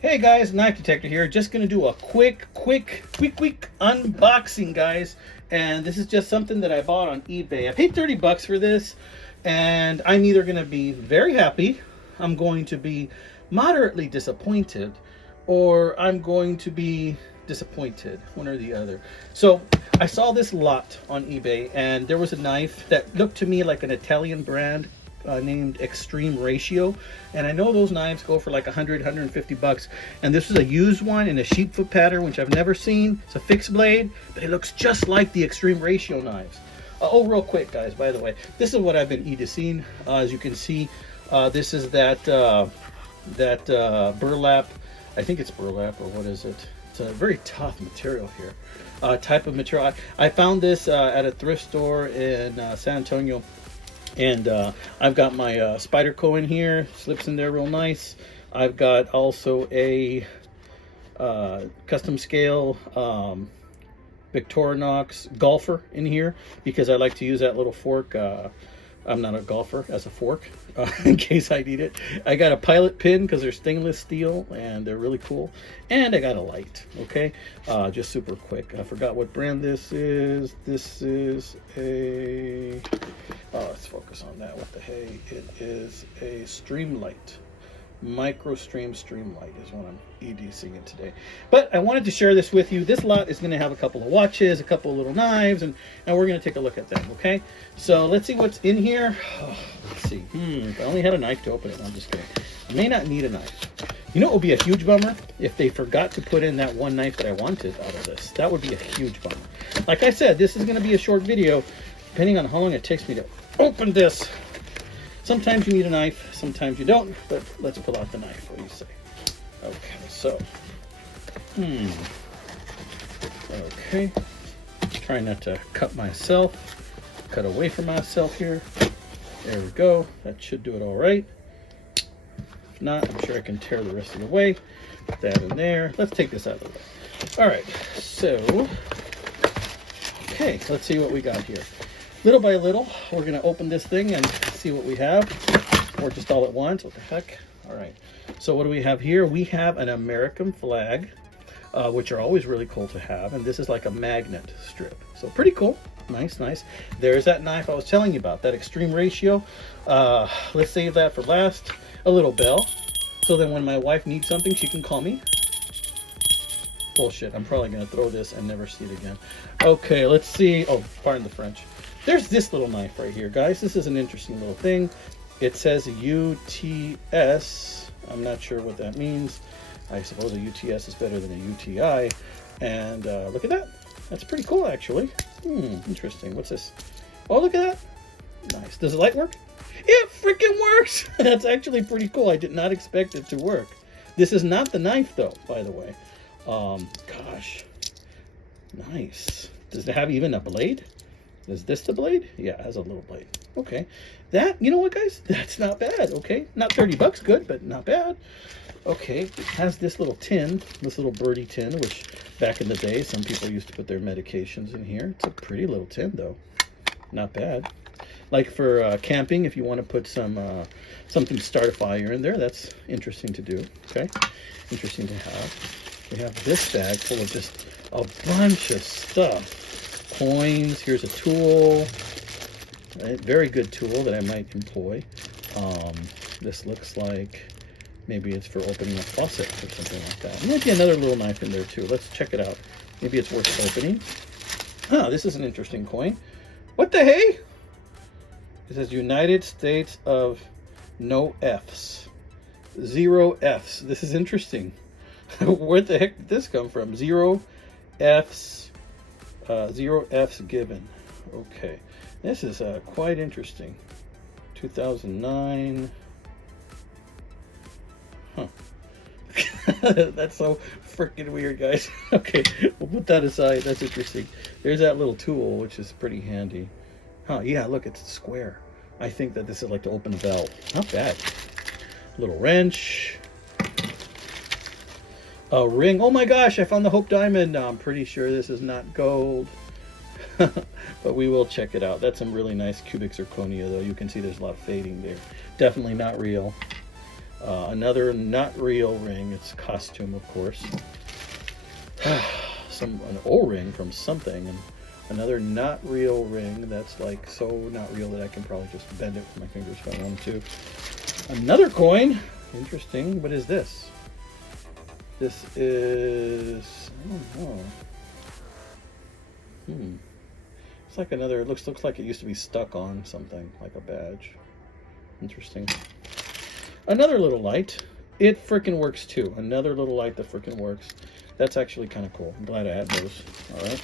Hey guys, Knife Detector here. Just gonna do a quick unboxing, guys. And this is just something that I bought on eBay. I paid 30 bucks for this, and I'm either gonna be very happy, I'm going to be moderately disappointed, or I'm going to be disappointed, one or the other. So I saw this lot on eBay, and there was a knife that looked to me like an Italian brand named Extreme Ratio, and I know those knives go for like 150 bucks, and this is a used one in a sheepfoot pattern, which I've never seen. It's a fixed blade, but it looks just like the Extreme Ratio knives. Oh, real quick, guys, by the way, this is what I've been edicing. As you can see, this is that burlap. I think it's burlap, or what is it? It's a very tough material here. Type of material. I found this at a thrift store in San Antonio. And I've got my Spyderco in here, slips in there real nice. I've got also a custom scale Victorinox golfer in here because I like to use that little fork. I'm not a golfer, as a fork, in case I need it. I got a pilot pin because they're stainless steel and they're really cool. And I got a light, okay? Just super quick. I forgot what brand this is. This is a... let's focus on that. What the hey? It is a Streamlight. Microstream Streamlight is what I'm EDCing it today. But I wanted to share this with you. This lot is going to have a couple of watches, a couple of little knives, and we're going to take a look at them, okay? So let's see what's in here. Oh, let's see. If I only had a knife to open it. I'm just kidding. I may not need a knife. You know, it would be a huge bummer if they forgot to put in that one knife that I wanted out of this. That would be a huge bummer. Like I said, this is going to be a short video, depending on how long it takes me to open this. Sometimes you need a knife, sometimes you don't, but let's pull out the knife. What do you say? Okay, so, okay, trying not to cut myself, cut away from myself here. There we go. That should do it all right. If not, I'm sure I can tear the rest of the way. Put that in there. Let's take this out of the way. All right, so, okay, let's see what we got here. Little by little, we're going to open this thing and see what we have, or just all at once. What the heck? All right. So what do we have here? We have an American flag, which are always really cool to have. And this is like a magnet strip. So pretty cool. Nice, nice. There's that knife I was telling you about, that Extreme Ratio. Let's save that for last. A little bell. So then when my wife needs something, she can call me. Bullshit. I'm probably going to throw this and never see it again. Okay, let's see. Oh, pardon the French. There's this little knife right here, guys. This is an interesting little thing. It says UTS. I'm not sure what that means. I suppose a UTS is better than a UTI. And look at that. That's pretty cool, actually. Interesting. What's this? Oh, look at that. Nice. Does the light work? It freaking works. That's actually pretty cool. I did not expect it to work. This is not the knife, though, by the way. Gosh. Nice. Does it have even a blade? Is this the blade? Yeah, it has a little blade. Okay. That, you know what, guys? That's not bad, okay? Not 30 bucks good, but not bad. Okay, it has this little tin, this little birdie tin, which back in the day, some people used to put their medications in here. It's a pretty little tin, though. Not bad. Like for camping, if you want to put some something to start a fire in there, that's interesting to do, okay? Interesting to have. We have this bag full of just a bunch of stuff. Coins. Here's a tool, a very good tool that I might employ. This looks like maybe it's for opening a faucet or something like that. There might be another little knife in there too. Let's check it out. Maybe it's worth opening. This is an interesting coin. What the hey? It says United States of No F's. 0 F's. This is interesting. Where the heck did this come from? 0 F's. 0 F's given. Okay. This is quite interesting. 2009. Huh. That's so freaking weird, guys. Okay, we'll put that aside. That's interesting. There's that little tool, which is pretty handy. Huh, yeah, look, it's square. I think that this is like to open a valve. Not bad. Little wrench. A ring. Oh my gosh, I found the Hope Diamond. Now, I'm pretty sure this is not gold. But we will check it out. That's some really nice cubic zirconia, though. You can see there's a lot of fading there. Definitely not real. Another not real ring. It's costume, of course. An O-ring from something, and another not real ring that's like so not real that I can probably just bend it with my fingers if I want to. Another coin. Interesting. What is this? This is, I don't know. It's like another. It looks like it used to be stuck on something, like a badge. Interesting. Another little light. It freaking works too. Another little light that freaking works. That's actually kind of cool. I'm glad I had those. All right.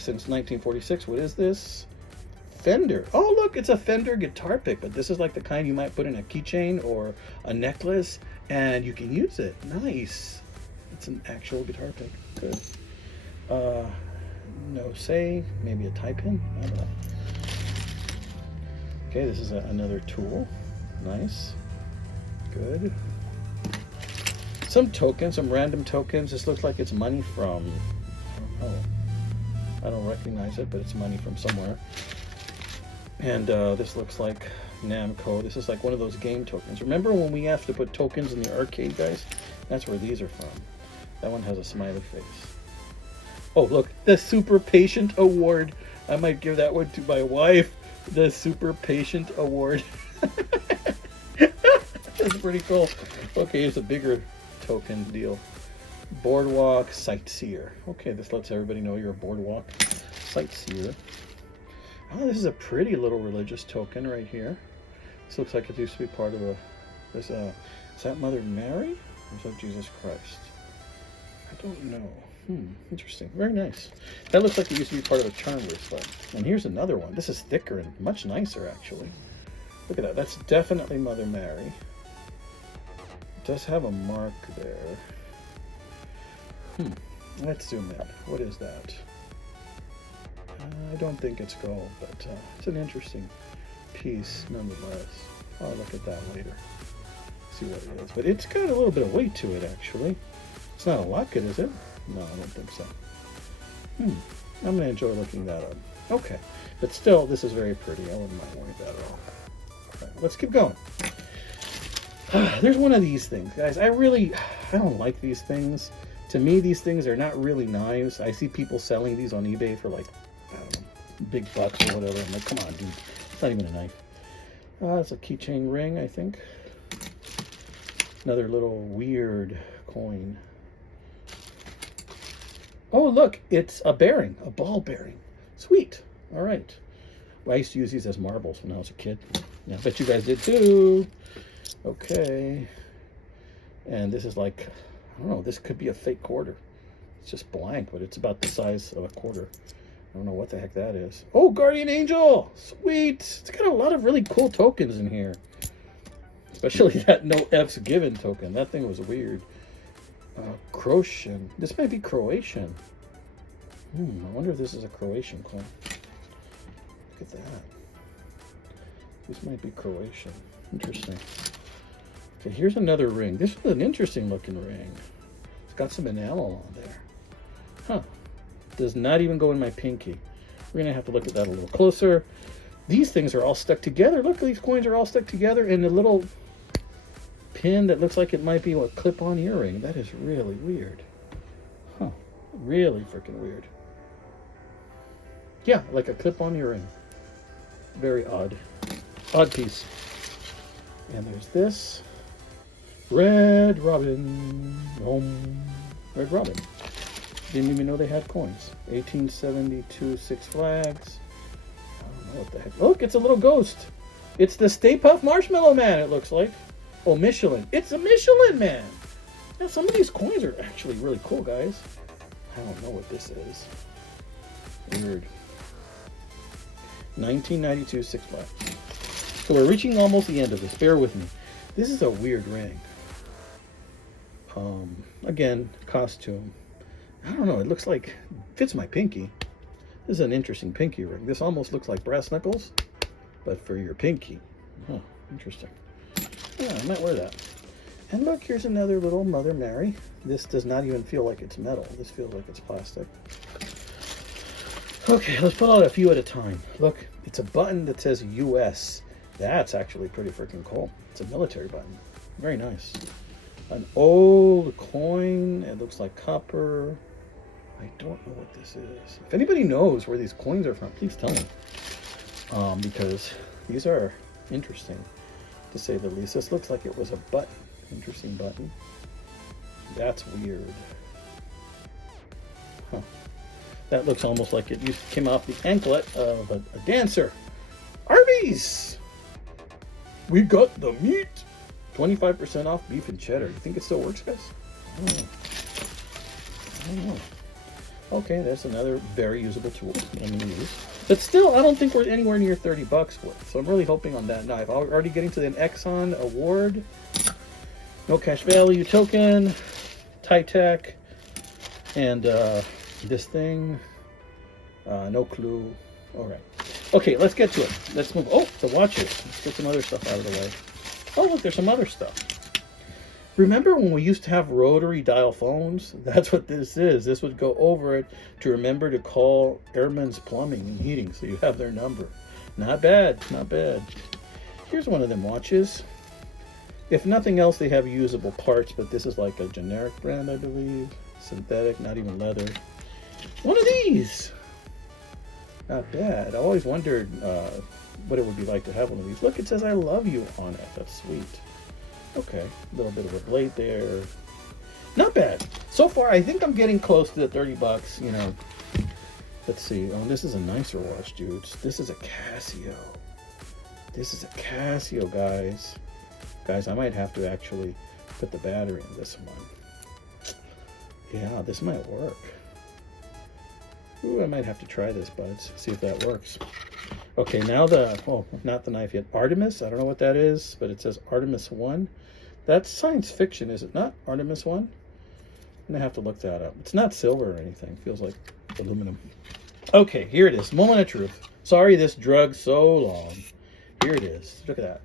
Since 1946. What is this? Fender. Oh, look, it's a Fender guitar pick, but this is like the kind you might put in a keychain or a necklace, and you can use it. Nice. It's an actual guitar pick. Good. No say. Maybe a tie pin. I don't know. Okay, this is another tool. Nice. Good. Some tokens, some random tokens. This looks like it's money from, I don't know. I don't recognize it, but it's money from somewhere. And this looks like Namco. This is like one of those game tokens. Remember when we have to put tokens in the arcade, guys? That's where these are from. That one has a smiley face. Oh, look, the Super Patient Award. I might give that one to my wife. The Super Patient Award. That's pretty cool. Okay, here's a bigger token deal. Boardwalk Sightseer. Okay, this lets everybody know you're a boardwalk sightseer. Oh, this is a pretty little religious token right here. This looks like it used to be part of a... is that Mother Mary? Or is that Jesus Christ? I don't know. Interesting. Very nice. That looks like it used to be part of a charm bracelet. And here's another one. This is thicker and much nicer, actually. Look at that. That's definitely Mother Mary. It does have a mark there. Let's zoom in. What is that? I don't think it's gold, but it's an interesting piece nonetheless. I'll look at that later. See what it is. But it's got a little bit of weight to it, actually. It's not a locket, is it? No, I don't think so. I'm going to enjoy looking that up. Okay. But still, this is very pretty. I wouldn't mind wearing that at all. All right, let's keep going. There's one of these things, guys. I don't like these things. To me, these things are not really knives. I see people selling these on eBay for like, I don't know, big bucks or whatever. I'm like, come on, dude. It's not even a knife. It's a keychain ring, I think. Another little weird coin. Oh, look, it's a bearing, a ball bearing. Sweet. All right. Well, I used to use these as marbles when I was a kid. Yeah, I bet you guys did too. Okay. And this is like, I don't know, this could be a fake quarter. It's just blank, but it's about the size of a quarter. I don't know what the heck that is. Oh, Guardian Angel! Sweet! It's got a lot of really cool tokens in here. Especially that no F's given token. That thing was weird. Croatian. This might be Croatian. I wonder if this is a Croatian coin. Look at that. This might be Croatian. Interesting. Okay, here's another ring. This is an interesting looking ring. It's got some enamel on there. Huh. Does not even go in my pinky. We're going to have to look at that a little closer. These things are all stuck together. Look, these coins are all stuck together in a little pin that looks like it might be a clip-on earring. That is really weird. Huh. Really freaking weird. Yeah, like a clip-on earring. Very odd. Odd piece. And there's this. Red Robin. Red Robin. Didn't even know they had coins. 1872 Six Flags. I don't know what the heck. Look, it's a little ghost. It's the Stay Puft Marshmallow Man, it looks like. Oh, Michelin. It's a Michelin Man. Now, some of these coins are actually really cool, guys. I don't know what this is. Weird. 1992 Six Flags. So we're reaching almost the end of this. Bear with me. This is a weird ring. Again, costume. I don't know. It looks like fits my pinky. This is an interesting pinky ring. This almost looks like brass knuckles, but for your pinky. Oh, interesting. Yeah, I might wear that. And look, here's another little Mother Mary. This does not even feel like it's metal. This feels like it's plastic. Okay, let's pull out a few at a time. Look, it's a button that says US. That's actually pretty freaking cool. It's a military button. Very nice. An old coin. It looks like copper. I don't know what this is. If anybody knows where these coins are from, please tell me. Because these are interesting, to say the least. This looks like it was a button. Interesting button. That's weird. Huh. That looks almost like it came off the anklet of a dancer. Arby's! We got the meat! 25% off beef and cheddar. You think it still works, guys? I don't know. Okay, that's another very usable tool I'm going to use. But still, I don't think we're anywhere near 30 bucks worth. So I'm really hoping on that knife. I'm already getting to the Exxon award. No cash value token. Titech. And this thing. No clue. All right. Okay, let's get to it. Let's move. Oh, the watches. Let's get some other stuff out of the way. Oh, look, there's some other stuff. Remember when we used to have rotary dial phones? That's what this is. This would go over it to remember to call Airman's Plumbing and Heating, so you have their number. Not bad, not bad. Here's one of them watches. If nothing else, they have usable parts, but this is like a generic brand, I believe. Synthetic, not even leather. One of these. Not bad. I always wondered what it would be like to have one of these. Look, it says I love you on it. That's sweet. Okay, a little bit of a blade there. Not bad. So far, I think I'm getting close to the 30 bucks, you know. Let's see. Oh, this is a nicer watch, dudes. This is a Casio. This is a Casio, guys. Guys, I might have to actually put the battery in this one. Yeah, this might work. Ooh, I might have to try this, buds. See if that works. Okay, now not the knife yet. Artemis, I don't know what that is, but it says Artemis 1. That's science fiction, is it not? Artemis 1? I'm gonna have to look that up. It's not silver or anything. It feels like aluminum. Okay, here it is. Moment of truth. Sorry this drug so long. Here it is. Look at that.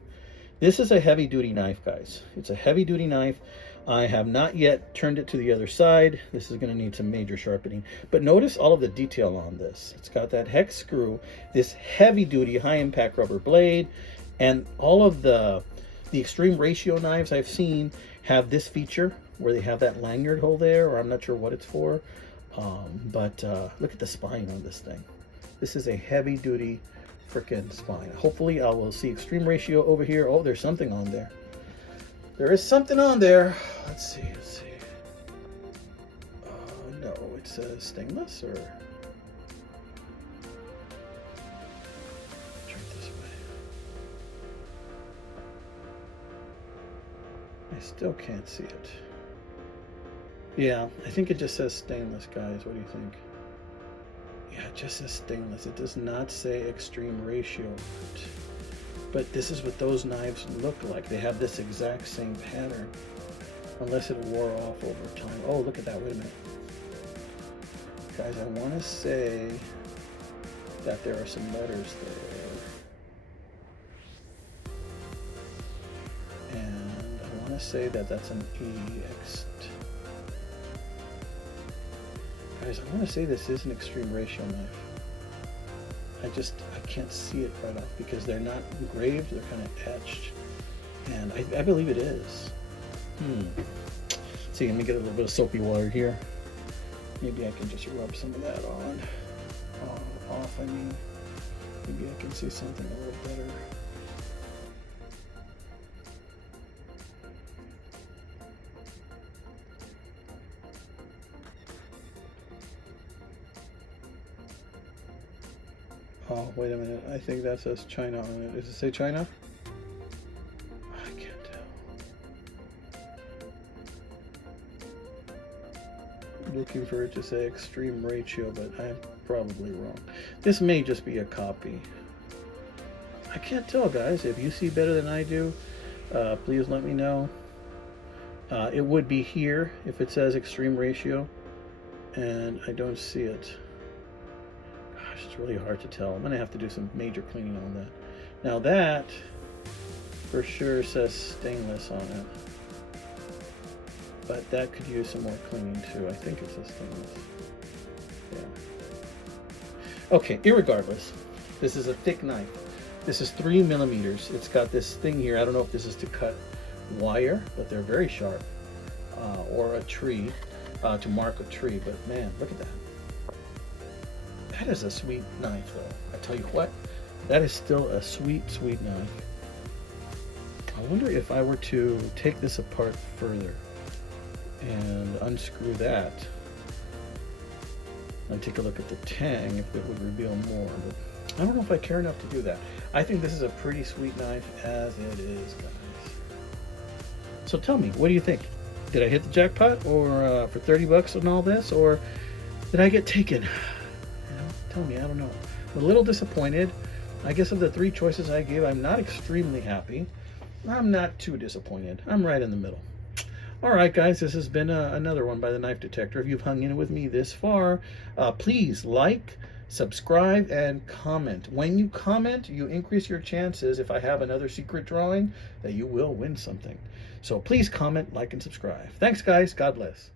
This is a heavy-duty knife, guys. It's a heavy-duty knife. I have not yet turned it to the other side. This is going to need some major sharpening. But notice all of the detail on this. It's got that hex screw, this heavy-duty, high-impact rubber blade, and all of the extreme ratio knives I've seen have this feature where they have that lanyard hole there, or I'm not sure what it's for. But look at the spine on this thing. This is a heavy-duty freaking spine. Hopefully I will see extreme ratio over here. Oh, there's something on there. There is something on there. Let's see. No, it says stainless or... Turn it this way. I still can't see it. Yeah, I think it just says stainless, guys. What do you think? Yeah, it just says stainless. It does not say extreme ratio. But this is what those knives look like. They have this exact same pattern. Unless it wore off over time. Oh, look at that. Wait a minute. Guys, I want to say that there are some letters there. And I want to say that that's an EX. Guys, I want to say this is an extreme ratio knife. I can't see it right off because they're not engraved, they're kind of etched. And I believe it is. Let's see, let me get a little bit of soapy water here. Maybe I can just rub some of that on. Off, I mean. Maybe I can see something a little better. Oh, wait a minute. I think that says China on it. Does it say China? I can't tell. I'm looking for it to say extreme ratio, but I'm probably wrong. This may just be a copy. I can't tell, guys. If you see better than I do, please let me know. It would be here if it says extreme ratio, and I don't see it. Gosh, it's really hard to tell. I'm gonna have to do some major cleaning on that. Now that for sure says stainless on it, but that could use some more cleaning too. I think it says stainless. Yeah. Okay, irregardless, this is a thick knife. This is 3 millimeters. It's got this thing here. I don't know if this is to cut wire, but they're very sharp, or a tree, to mark a tree. But man, look at that. That is a sweet knife, though. I tell you what, that is still a sweet, sweet knife. I wonder if I were to take this apart further and unscrew that and take a look at the tang, if it would reveal more. But I don't know if I care enough to do that. I think this is a pretty sweet knife as it is, guys. So tell me, what do you think? Did I hit the jackpot, or for 30 bucks and all this, or did I get taken? You know, tell me. I don't know. I'm a little disappointed. I guess of the 3 choices I gave, I'm not extremely happy. I'm not too disappointed. I'm right in the middle. All right, guys, this has been another one by the Knife Detector. If you've hung in with me this far, please like, subscribe, and comment. When you comment, you increase your chances, if I have another secret drawing, that you will win something. So please comment, like, and subscribe. Thanks, guys. God bless.